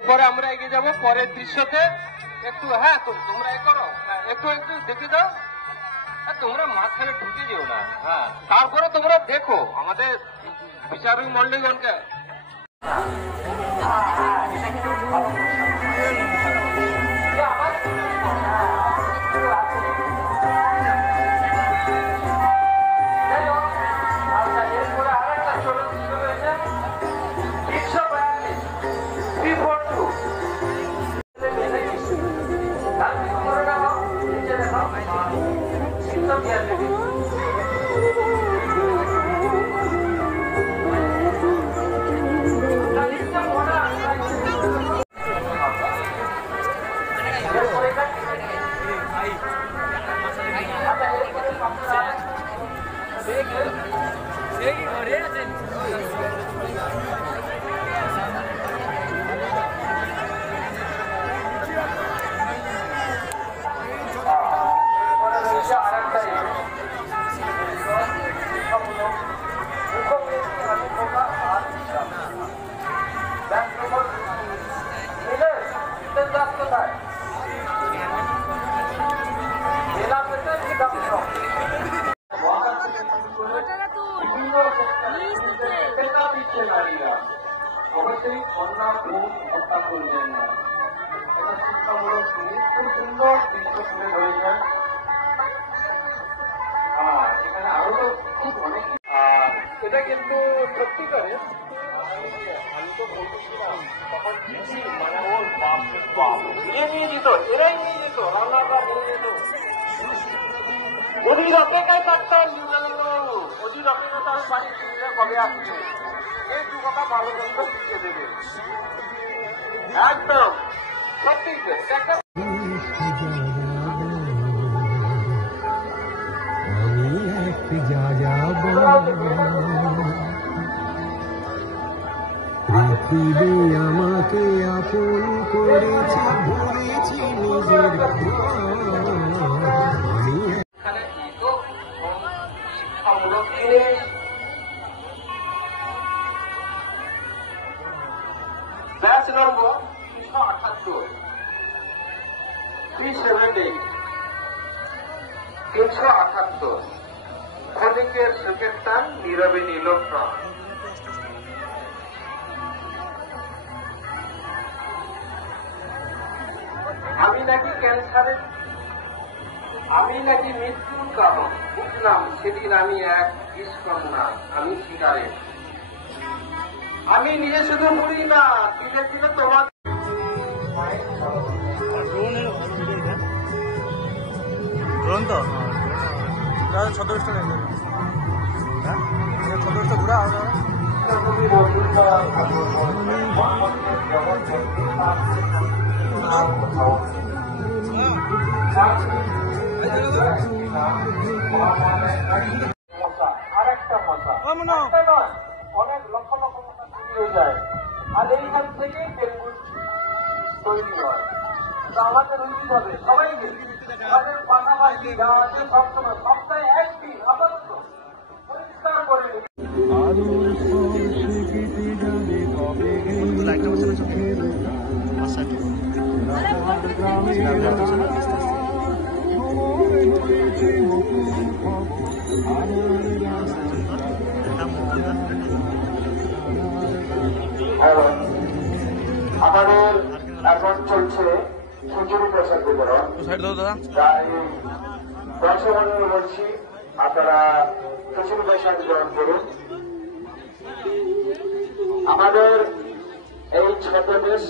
পরে আমরা এগিয়ে যাবো পরের দৃশ্যতে। একটু হ্যাঁ তোমরা এ করো, একটু দেখে দাও, তোমরা মাঝখানে ঢুকে যেও না। হ্যাঁ, তারপরে তোমরা দেখো আমাদের বিচারক মন্ডলীগণকে। অবশ্যই কন্যা খুন হত্যা করবেন না। এটা শিক্ষামূলক খুব সুন্দর দৃশ্য তুলে ধরেছেন। এখানে আরো তো খুব অনেক, এটা কিন্তু সত্যিকারে আমি তো বলতেছিলাম তখন মানে ওর বাপ নিয়ে যেত, এরাই নিয়ে যেত, রান্নাটা নিয়ে যেত। ওদের অপেক্ষায় থাকতাম, ওদের অপেক্ষা তার বাড়ি কবে আসছে এই দু কথা ভালো গন্ধ শিখে দেবে। একদম সত্যি পৃথিবী আমাকে আপন করেছে, ভরেছি নিজের শিক্ষামূলক ব্যাচ নম্বর 378 378 ক্ষণিকের সুখের টান নীরবে নীল প্রাণ। আমি নাকি ক্যান্সারের, আমি নাকি মৃত্যুর কারণ বুঝলাম সেদিন আমি এক বিষ্কর্মা, আমি শিকারে। আমি নিজে শুধু মরি না, ধীরে ধীরে তোমার তো 17টা হ্যাঁ 17টা ঘোরা আর একটা মশা নয়, অনেক লক্ষ লক্ষ মশা তৈরি হয়ে যায়। আর এইখান থেকেই ডেঙ্গু তৈরি হয়। তো আমাদের উচিত হবে সবাইকে তাদের পাশাপাশি যা আছে সবসময় সপ্তাহে একদিন আপাতত পরিষ্কার করে নিই। আমাদের এখন চলছে খিচুড়ি প্রসাদ বিতরণ। তাই দর্শক বলছি আপনারা খিচুড়ি প্রসাদ বিতরণ করুন। আমাদের এই ছদ্মবেশ